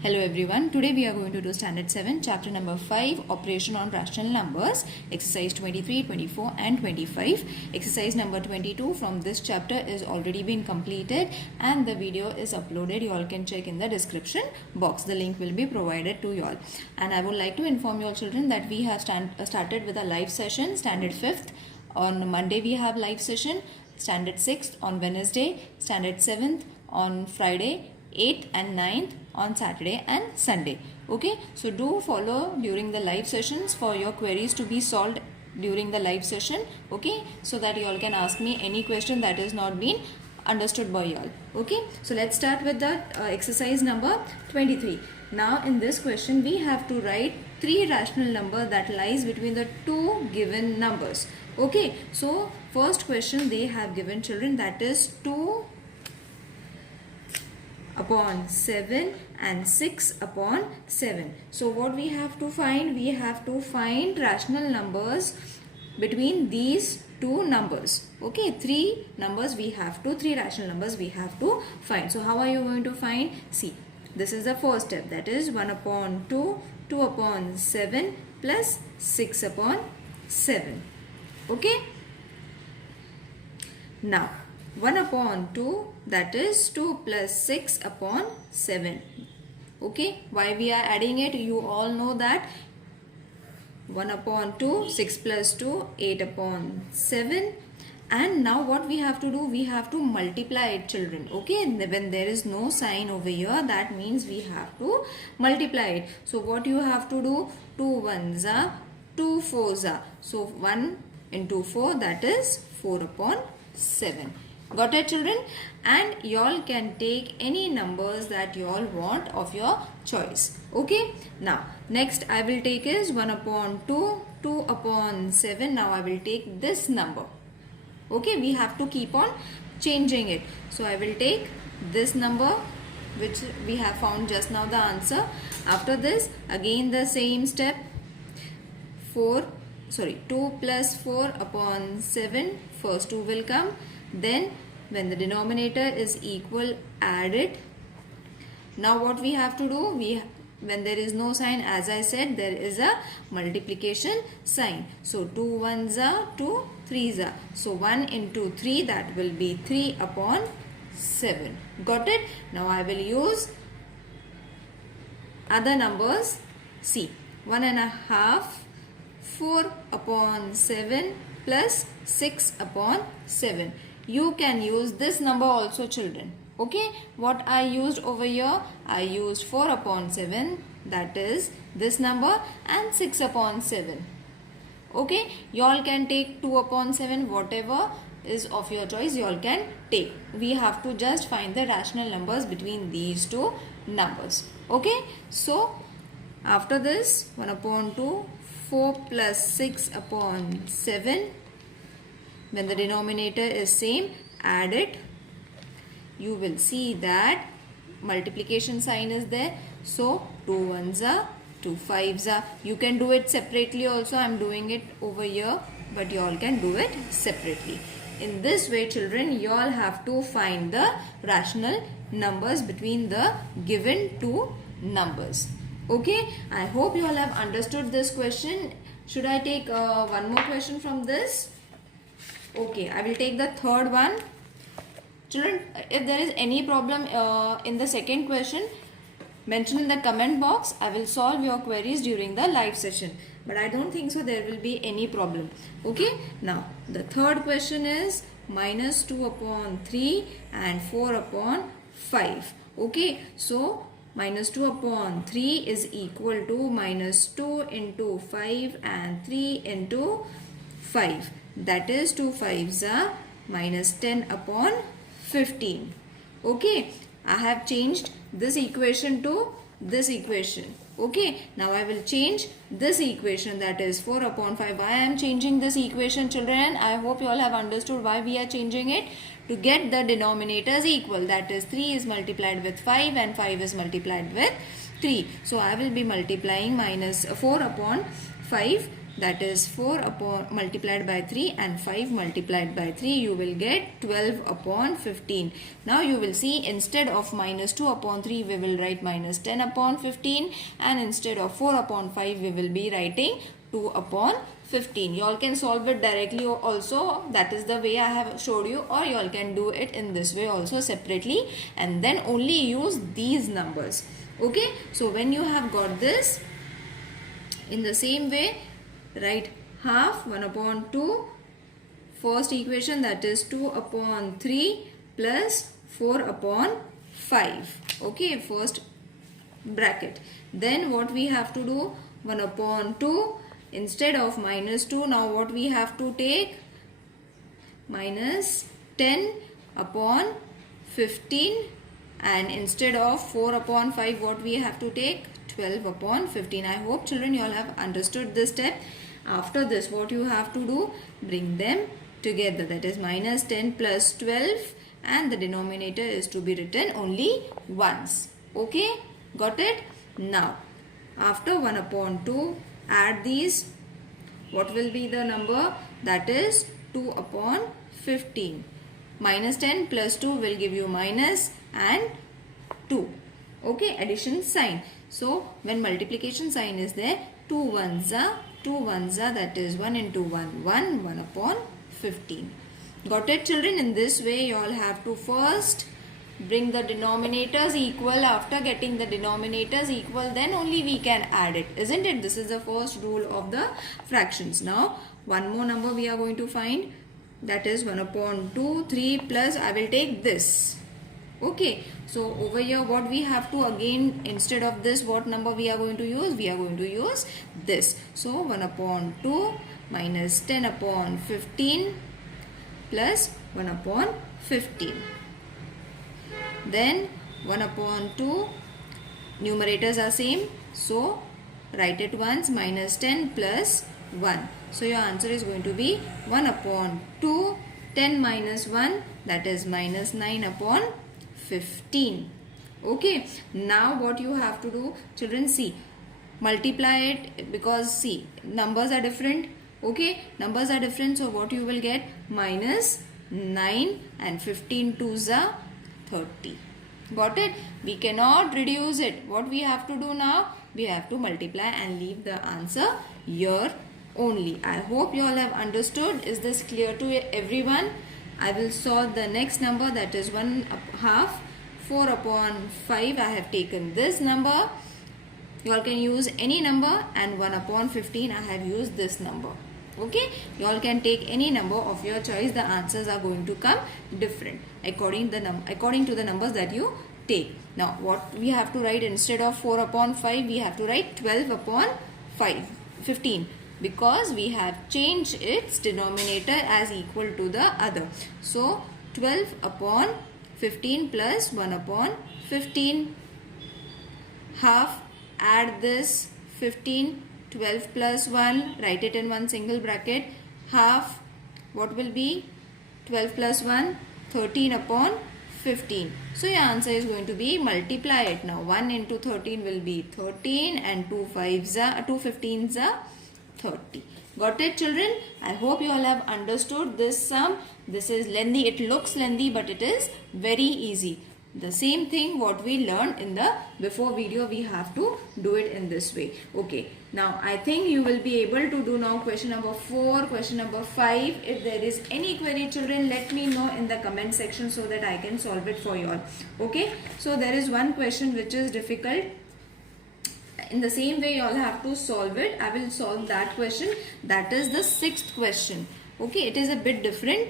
Hello everyone, today we are going to do standard 7 chapter number 5 operation on rational numbers, exercise 23, 24 and 25. Exercise number 22 from this chapter is already been completed and the video is uploaded. You all can check in the description box. The link will be provided to you all. And I would like to inform you all children that we have started with a live session, standard 5th. On Monday we have live session, standard 6th on Wednesday, standard 7th on Friday, 8th and 9th on Saturday and Sunday. Okay, so do follow during the live sessions for your queries to be solved during the live session. Okay, so that you all can ask me any question that is not been understood by you all. Okay, so let's start with the exercise number 23. Now in this question we have to write three rational number that lies between the two given numbers. Okay, so first question they have given children, that is 2 upon 7 and 6 upon 7. So what we have to find? We have to find rational numbers between these two numbers. Okay, three rational numbers we have to find. So how are you going to find? See, this is the first step, that is 1 upon 2, 2 upon 7 plus 6 upon 7. Okay, now 1 upon 2, that is 2 plus 6 upon 7. Okay, why we are adding it? You all know that 1 upon 2, 6 plus 2, 8 upon 7. And now what we have to do? We have to multiply it, children. Okay, when there is no sign over here, that means we have to multiply it. So what you have to do? 2 ones are 2 fours are. So 1 into 4, that is 4 upon 7. Got it, children? And y'all can take any numbers that y'all want of your choice. Okay, now next I will take is 1 upon 2, 2 upon 7. Now I will take this number. Okay, we have to keep on changing it. So I will take this number which we have found just now the answer. After this, again the same step, 2 plus 4 upon 7. First 2 will come. Then when the denominator is equal, add it. Now what we have to do? When there is no sign, as I said, there is a multiplication sign. So 2 ones are 2 threes are. So 1 into 3, that will be 3 upon 7. Got it? Now I will use other numbers. See, 1 and a half, 4 upon 7 plus 6 upon 7. You can use this number also, children. Okay, what I used over here? I used 4 upon 7, that is this number, and 6 upon 7. Okay, you all can take 2 upon 7, whatever is of your choice, you all can take. We have to just find the rational numbers between these two numbers. Okay, so after this, 1 upon 2, 4 plus 6 upon 7. When the denominator is same, add it. You will see that multiplication sign is there. So 2 ones are 2 fives are. You can do it separately also. I am doing it over here, but you all can do it separately. In this way, children, you all have to find the rational numbers between the given two numbers. Okay, I hope you all have understood this question. Should I take one more question from this? Okay, I will take the third one. Children, if there is any problem in the second question, mention in the comment box. I will solve your queries during the live session. But I don't think so there will be any problem. Okay, now the third question is minus 2 upon 3 and 4 upon 5. Okay, so minus 2 upon 3 is equal to minus 2 into 5 and 3 into 5. That is 2 fives are minus 10 upon 15. Okay, I have changed this equation to this equation. Okay, now I will change this equation, that is 4 upon 5. I am changing this equation, children. I hope you all have understood why we are changing it. To get the denominators equal, that is 3 is multiplied with 5 and 5 is multiplied with 3. So I will be multiplying minus 4 upon 5 that is 4 upon multiplied by 3 and 5 multiplied by 3, you will get 12 upon 15. Now you will see instead of minus 2 upon 3 we will write minus 10 upon 15, and instead of 4 upon 5 we will be writing 2 upon 15. You all can solve it directly also, that is the way I have showed you, or you all can do it in this way also separately and then only use these numbers. Okay, so when you have got this, in the same way write half 1 upon 2, first equation, that is 2 upon 3 plus 4 upon 5. Okay, first bracket. Then what we have to do, 1 upon 2, instead of minus 2, now what we have to take, minus 10 upon 15, and instead of 4 upon 5 what we have to take, 12 upon 15. I hope children you all have understood this step. After this what you have to do, bring them together, that is minus 10 plus 12, and the denominator is to be written only once. Okay, got it? Now after 1 upon 2, add these, what will be the number, that is 2 upon 15. Minus 10 plus 2 will give you minus and 2. Okay, addition sign. So when multiplication sign is there, 2 ones are 2 ones are, that is 1 into 1 1 upon 15. Got it children? In this way you all have to first bring the denominators equal. After getting the denominators equal, then only we can add it, isn't it? This is the first rule of the fractions. Now one more number we are going to find, that is 1 upon 2 3 plus, I will take this. Okay, so over here what we have to, again instead of this what number we are going to use, we are going to use this. So 1 upon 2 minus 10 upon 15 plus 1 upon 15. Then 1 upon 2, numerators are same, so write it once, minus 10 plus 1. So your answer is going to be 1 upon 2, 10 minus 1, that is minus 9 upon 15. Okay, now what you have to do children, see, multiply it, because see, numbers are different. Okay, numbers are different, so what you will get, minus 9 and 15 twos are 30. Got it? We cannot reduce it. What we have to do now, we have to multiply and leave the answer here only. I hope you all have understood. Is this clear to everyone? I will solve the next number, that is 1/2 4 upon 5. I have taken this number. You all can use any number, and 1 upon 15 I have used this number. Okay, you all can take any number of your choice. The answers are going to come different according to the numbers that you take. Now what we have to write, instead of 4 upon 5 we have to write 12 upon 15, because we have changed its denominator as equal to the other. So 12 upon 15 plus 1 upon 15, half, add this 15, 12 plus 1, write it in one single bracket, half, what will be 12 plus 1, 13 upon 15. So your answer is going to be, multiply it now. 1 into 13 will be 13, and 2 15s are 30. Got it children? I hope you all have understood this sum. This is lengthy, it looks lengthy, but it is very easy. The same thing what we learned in the before video, we have to do it in this way. Okay, now I think you will be able to do now question number 4, question number 5. If there is any query children, let me know in the comment section so that I can solve it for you all. Okay, so there is one question which is difficult. In the same way you all have to solve it. I will solve that question. That is the 6th question. Okay, it is a bit different.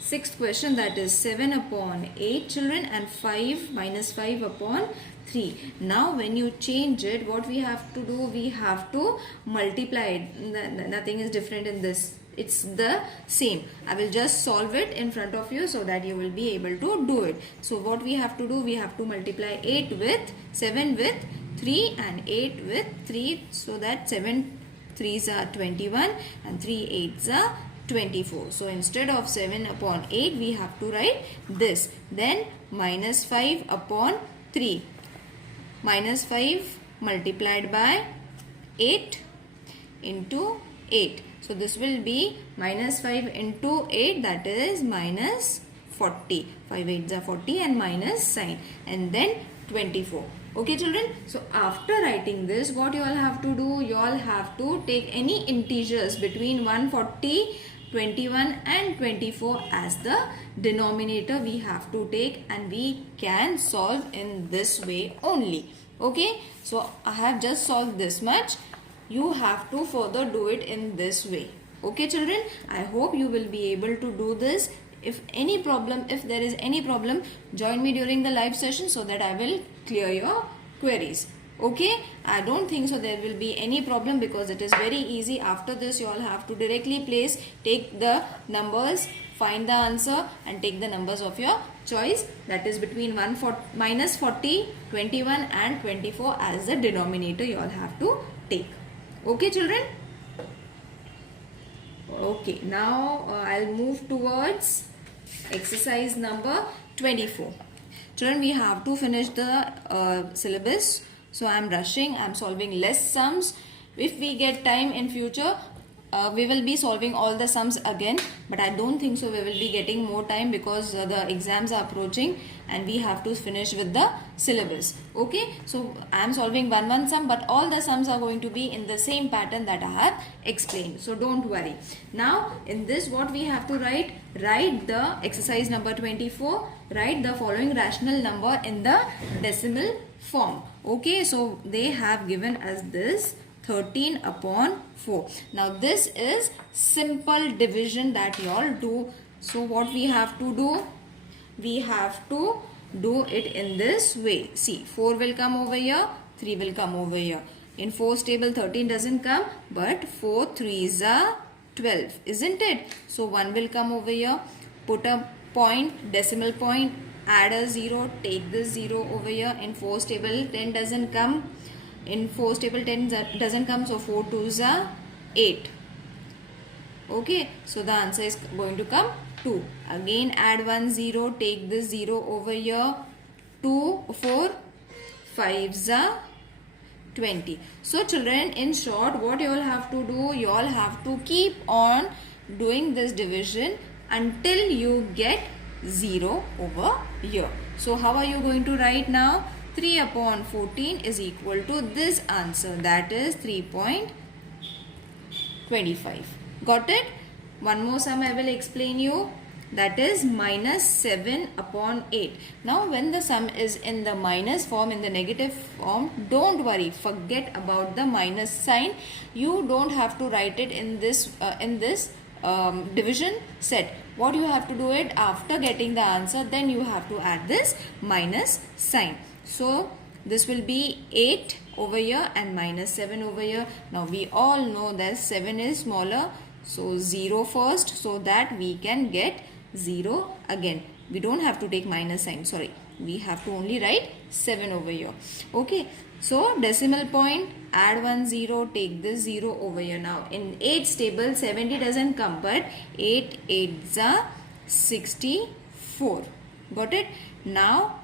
6th question, that is 7 upon 8 children, and 5 minus 5 upon 3. Now when you change it, what we have to do, we have to multiply it. Nothing is different in this. It's the same. I will just solve it in front of you so that you will be able to do it. So what we have to do, we have to multiply 7 with 3 and 8 with 3, so that 7 3s are 21 and 3 8s are 24. So instead of 7 upon 8 we have to write this. Then minus 5 upon 3. Minus 5 multiplied by 8. into 8. So this will be minus 5 into 8, that is minus 40. 5 8s are 40 and minus sign, and then 24. Okay children, so after writing this, what you all have to do, you all have to take any integers between 140, 21 and 24 as the denominator we have to take, and we can solve in this way only. Okay, so I have just solved this much. You have to further do it in this way. Okay children, I hope you will be able to do this. If there is any problem, join me during the live session so that I will clear your queries. Okay, I don't think so there will be any problem because it is very easy. After this, you all have to directly take the numbers, find the answer and take the numbers of your choice, that is between minus 40, 21 and 24 as the denominator you all have to take. Okay children? Okay, now I'll move towards exercise number 24. Children, we have to finish the syllabus, so I am rushing. I am solving less sums. If we get time in future, we will be solving all the sums again, but I don't think so we will be getting more time because the exams are approaching and we have to finish with the syllabus. Okay, so I am solving one sum, but all the sums are going to be in the same pattern that I have explained, so don't worry. Now in this, what we have to write the exercise number 24, write the following rational number in the decimal form. Okay, so they have given us this 13 upon 4. Now this is simple division that you all do. So what we have to do? We have to do it in this way. See, 4 will come over here, 3 will come over here. In 4's table 13 doesn't come, but 4 3s are 12, isn't it? So 1 will come over here, put a point, decimal point, add a 0, take this 0 over here. In 4's table 10 doesn't come. In 4's table 10 doesn't come, so 4 2s are 8. Okay, so the answer is going to come 2. Again add 1 0, take this 0 over here. 2 4 5s are 20. So children, in short, what you all have to do, you all have to keep on doing this division until you get 0 over here. So how are you going to write now? 3 upon 14 is equal to this answer, that is 3.25. Got it? One more sum I will explain you, that is minus 7 upon 8. Now when the sum is in the minus form, in the negative form, don't worry, forget about the minus sign. You don't have to write it in this division set. What you have to do it after getting the answer, then you have to add this minus sign. So this will be 8 over here and minus 7 over here. Now we all know that 7 is smaller, so 0 first, so that we can get 0 again. We don't have to take minus sign, sorry. We have to only write 7 over here. Okay, so decimal point, add 1 0, take this 0 over here. Now in 8's table 70 doesn't come, but 8 8s are 64. Got it? Now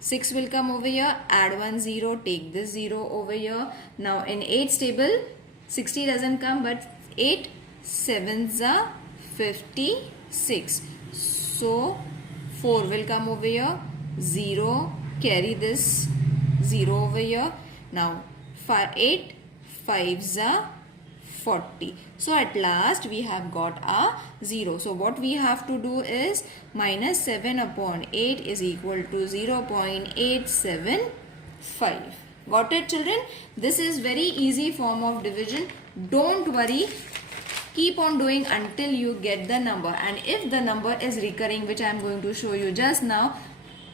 6 will come over here, add 1 0, take this 0 over here. Now in 8's table 60 doesn't come, but 8 7s are 56. So 4 will come over here, 0, carry this 0 over here. Now 8 5s are 40. So at last we have got a 0. So what we have to do is minus 7 upon 8 is equal to 0.875. Got it children? This is very easy form of division. Don't worry. Keep on doing until you get the number. And if the number is recurring, which I am going to show you just now,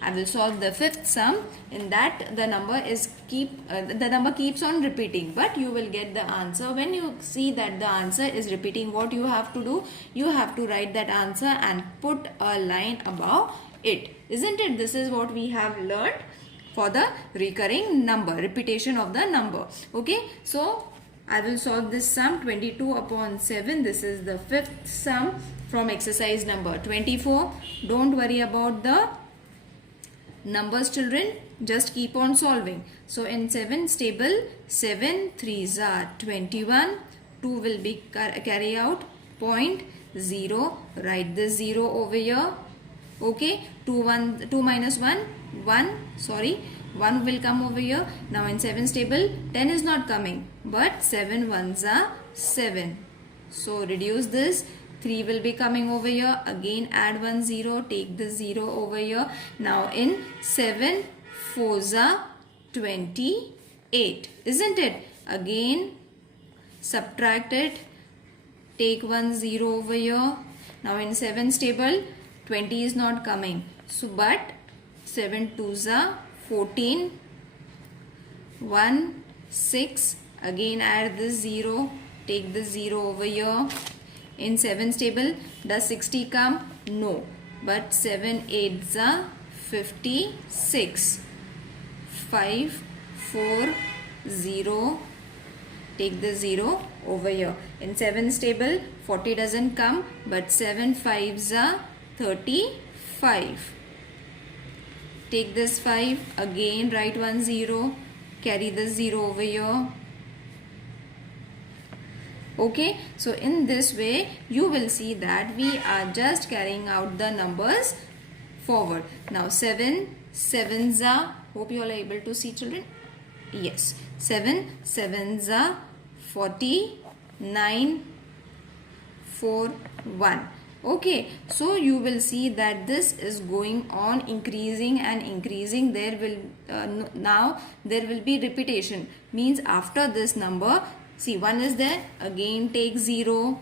I will solve the 5th sum. In that the number keeps on repeating, but you will get the answer. When you see that the answer is repeating, what you have to do? You have to write that answer and put a line above it. Isn't it? This is what we have learned for the recurring number, repetition of the number. Okay, so I will solve this sum 22 upon 7. This is the 5th sum from exercise number 24. Don't worry about the numbers children. Just keep on solving. So in 7 stable, 7 3s are 21. 2 will be carry out, point 0. Write this 0 over here. Okay, 2 minus 1, 1, sorry, 1 will come over here. Now in 7 stable, 10 is not coming, but 7 ones are 7. So reduce this. 3 will be coming over here. Again add 1 0. Take this 0 over here. Now in 7 4s are 28. Isn't it? Again subtract it. Take 1 0 over here. Now in 7 stable, 20 is not coming. So but 7 2s are 14. 1 6. Again add this 0. Take this 0 over here. In 7 stable, does 60 come? No. But 7 8s are 56. 5 4 0. Take the 0 over here. In 7 stable, 40 doesn't come, but 7 5s are 35. Take this 5. Again write 1 0. Carry the 0 over here. Okay, so in this way you will see that we are just carrying out the numbers forward. Now 7 7s are, hope you all are able to see, children. Yes, 7 7s are 49 4 1. Okay, so you will see that this is going on increasing and increasing. There will now there will be repetition, means after this number, see 1 is there, again take 0.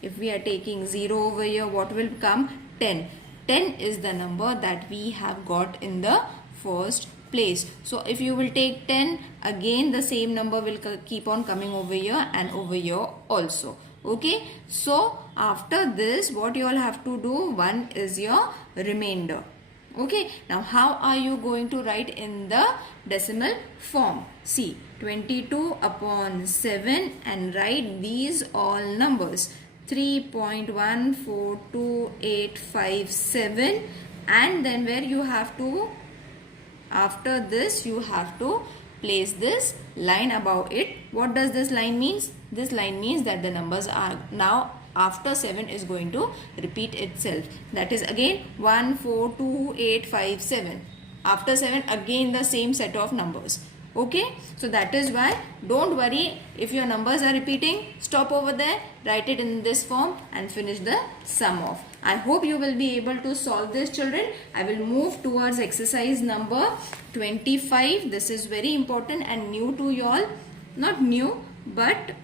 If we are taking 0 over here, what will come? 10. 10 is the number that we have got in the first place. So if you will take 10, again the same number will keep on coming over here and over here also. Okay, so after this what you all have to do, 1 is your remainder. Okay, now how are you going to write in the decimal form? See, 22 upon 7 and write these all numbers. 3.142857, and then where you have to, after this you have to place this line above it. What does this line means? This line means that the numbers are now after 7 is going to repeat itself. That is again 142857. After 7 again the same set of numbers. Okay, so that is why don't worry if your numbers are repeating. Stop over there, write it in this form and finish the sum off. I hope you will be able to solve this, children. I will move towards exercise number 25. This is very important and new to you all. Not new, but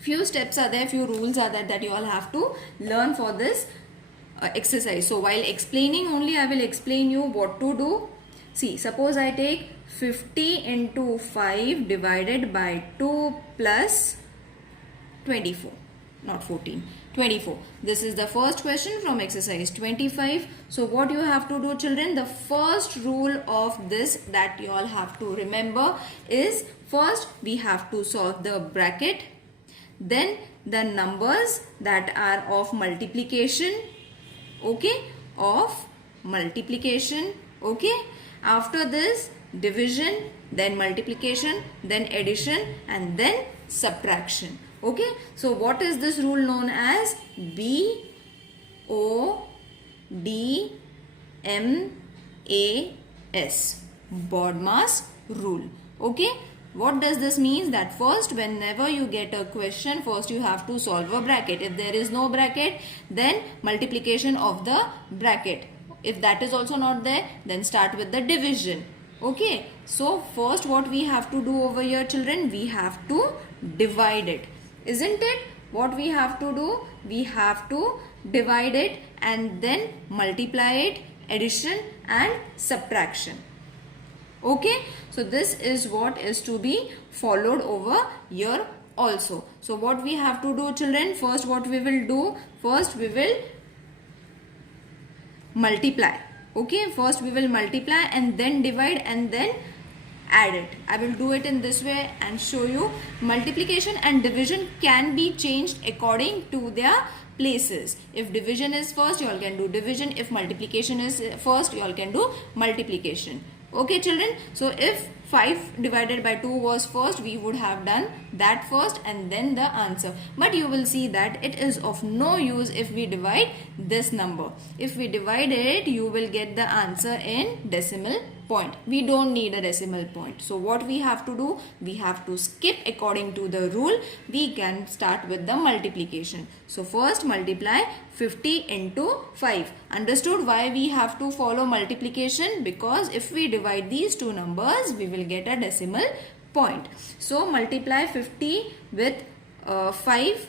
few steps are there, few rules are there that you all have to learn for this exercise. So while explaining only, I will explain you what to do. See, suppose I take 50 into 5 divided by 2 plus 24, not 14, 24. This is the first question from exercise 25. So what you have to do, children, the first rule of this that you all have to remember is, first we have to solve the bracket, then the numbers that are of multiplication, okay, of multiplication, okay. After this, division, then multiplication, then addition, and then subtraction. Okay, so what is this rule known as? BODMAS, BODMAS rule. Okay, what does this mean? That first, whenever you get a question, first you have to solve a bracket. If there is no bracket, then multiplication of the bracket. If that is also not there, then start with the division. Okay, so first what we have to do over here, children, we have to divide it. Isn't it? What we have to do? We have to divide it and then multiply it, addition and subtraction. Okay, so this is what is to be followed over here also. So what we have to do, children, first what we will do? First we will multiply. Okay, first we will multiply and then divide and then add it. I will do it in this way and show you. Multiplication and division can be changed according to their places. If division is first, you all can do division. If multiplication is first, you all can do multiplication. Okay children, so if 5 divided by 2 was first, we would have done that first and then the answer. But you will see that it is of no use if we divide this number. If we divide it, you will get the answer in decimal point. We don't need a decimal point. So what we have to do? We have to skip according to the rule. We can start with the multiplication. So first multiply 50 into 5. Understood why we have to follow multiplication? Because if we divide these two numbers, we will get a decimal point. So multiply 50 with 5.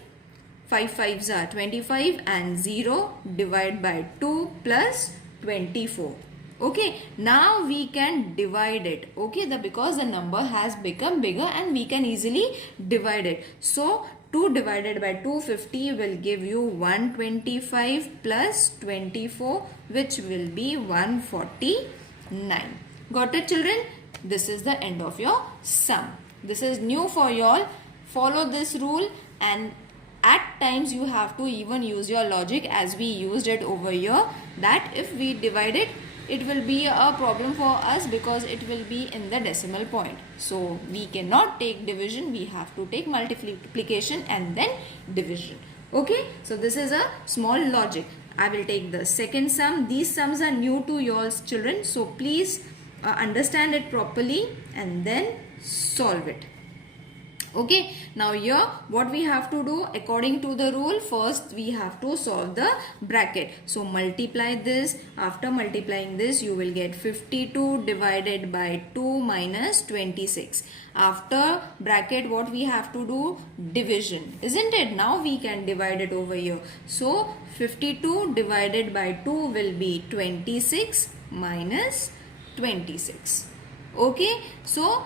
5 5s are 25 and 0 divide by 2 plus 24. Okay, now we can divide it. Okay, because the number has become bigger and we can easily divide it. So 2 divided by 250 will give you 125 plus 24, which will be 149. Got it children? This is the end of your sum. This is new for you all. Follow this rule, and at times you have to even use your logic as we used it over here, that if we divide it, it will be a problem for us because it will be in the decimal point. So we cannot take division, we have to take multiplication and then division. Okay, so this is a small logic. I will take the second sum. These sums are new to your children, so please understand it properly and then solve it. Okay, now here what we have to do according to the rule, first we have to solve the bracket. So multiply this. After multiplying this, you will get 52 divided by 2 minus 26. After bracket, what we have to do? Division, isn't it? Now we can divide it over here. So 52 divided by 2 will be 26 minus 26. Okay, so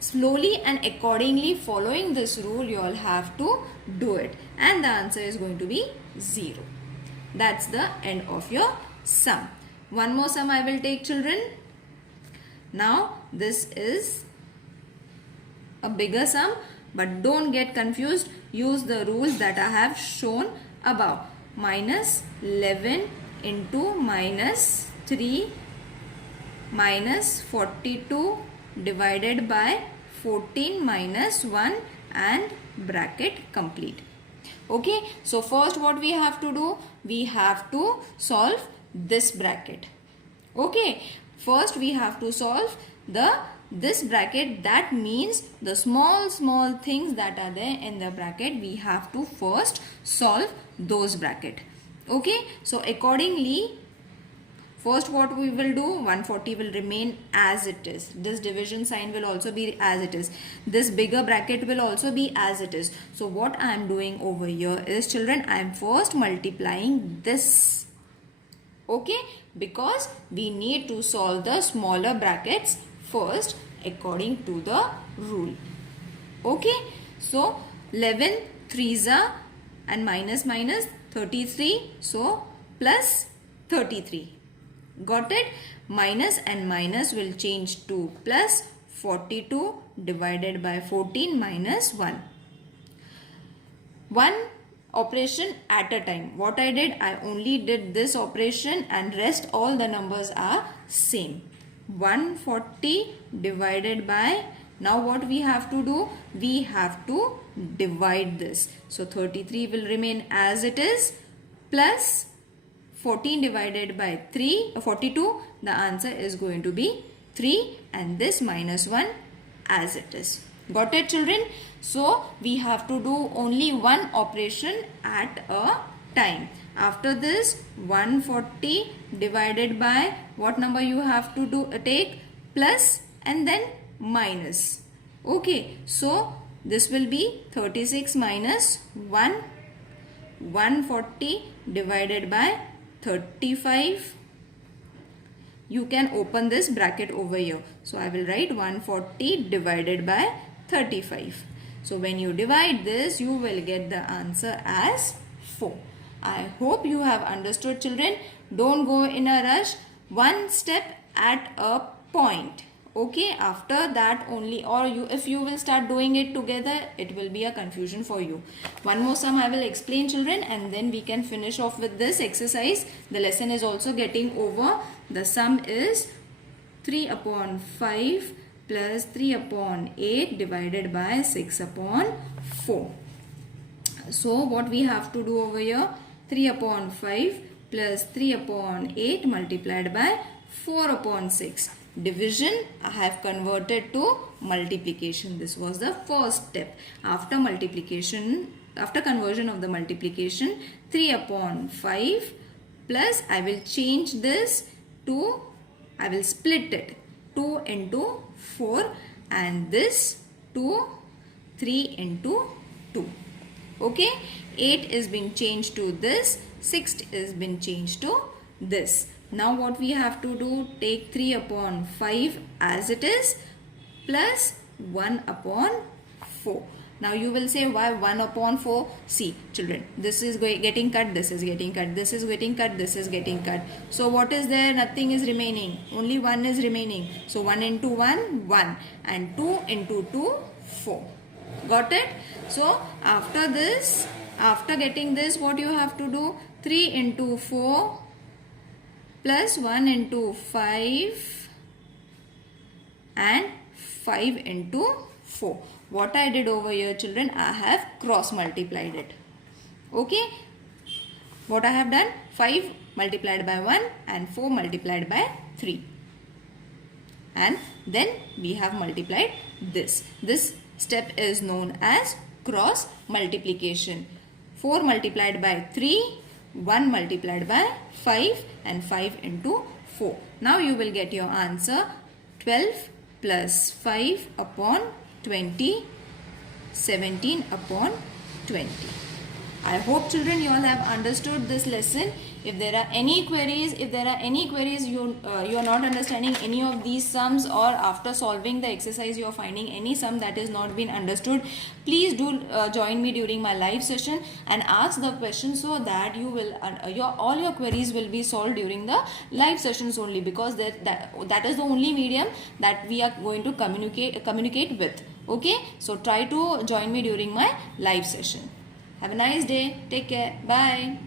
slowly and accordingly following this rule, you all have to do it, and the answer is going to be 0. That's the end of your sum. One more sum I will take children. Now this is a bigger sum, but don't get confused. Use the rules that I have shown above. Minus 11 into minus 3 minus 42 divided by 14 minus 1 and bracket complete. Okay, so first what we have to do? We have to solve this bracket. Okay, first we have to solve this bracket. That means the small things that are there in the bracket, we have to first solve those bracket. Okay, so accordingly, first what we will do, 140 will remain as it is. This division sign will also be as it is. This bigger bracket will also be as it is. So what I am doing over here is, children, I am first multiplying this. Okay, because we need to solve the smaller brackets first according to the rule. Okay, so 11 3s are and minus 33. So plus 33. Got it? Minus and minus will change to plus 42 divided by 14 minus 1. One operation at a time. What I did, I only did this operation and rest all the numbers are same. 140 divided by, now what we have to do? We have to divide this. So 33 will remain as it is, plus 14 divided by 42, the answer is going to be 3, and this minus 1 as it is. Got it children? So we have to do only one operation at a time. After this, 140 divided by what number you have to do? Take plus and then minus. Okay, so this will be 36 minus 1. 140 divided by 35. You can open this bracket over here. So I will write 140 divided by 35. So when you divide this, you will get the answer as 4. I hope you have understood children. Don't go in a rush. One step at a point. Okay, after that only, or if you will start doing it together, it will be a confusion for you. One more sum I will explain, children, and then we can finish off with this exercise. The lesson is also getting over. The sum is 3 upon 5 plus 3 upon 8 divided by 6 upon 4. So what we have to do over here, 3 upon 5 plus 3 upon 8 multiplied by 4 upon 6. Division I have converted to multiplication. This was the first step. After multiplication, after conversion of the multiplication, 3 upon 5 plus I will change this to, I will split it 2 into 4 and this to 3 into 2. Okay, 8 is being changed to this, 6 is being changed to this. Now what we have to do, take 3 upon 5 as it is plus 1 upon 4. Now you will say, why 1 upon 4? See children, this is getting cut, this is getting cut, this is getting cut, this is getting cut. So what is there? Nothing is remaining, only 1 is remaining. So 1 into 1, 1, and 2 into 2, 4. Got it? So after this, after getting this, what you have to do? 3 into 4 plus 1 into 5 and 5 into 4. What I did over here, children, I have cross multiplied it. Okay? What I have done? 5 multiplied by 1 and 4 multiplied by 3. And then we have multiplied this. This step is known as cross multiplication. 4 multiplied by 3, 1 multiplied by 5 and 5 into 4. Now you will get your answer 12 plus 5 upon 20, 17 upon 20. I hope children you all have understood this lesson. If there are any queries, you are not understanding any of these sums, or after solving the exercise you are finding any sum that is not been understood, please do join me during my live session and ask the question, so that you will all your queries will be solved during the live sessions only, because that is the only medium that we are going to communicate with. Okay, so try to join me during my live session. Have a nice day. Take care. Bye.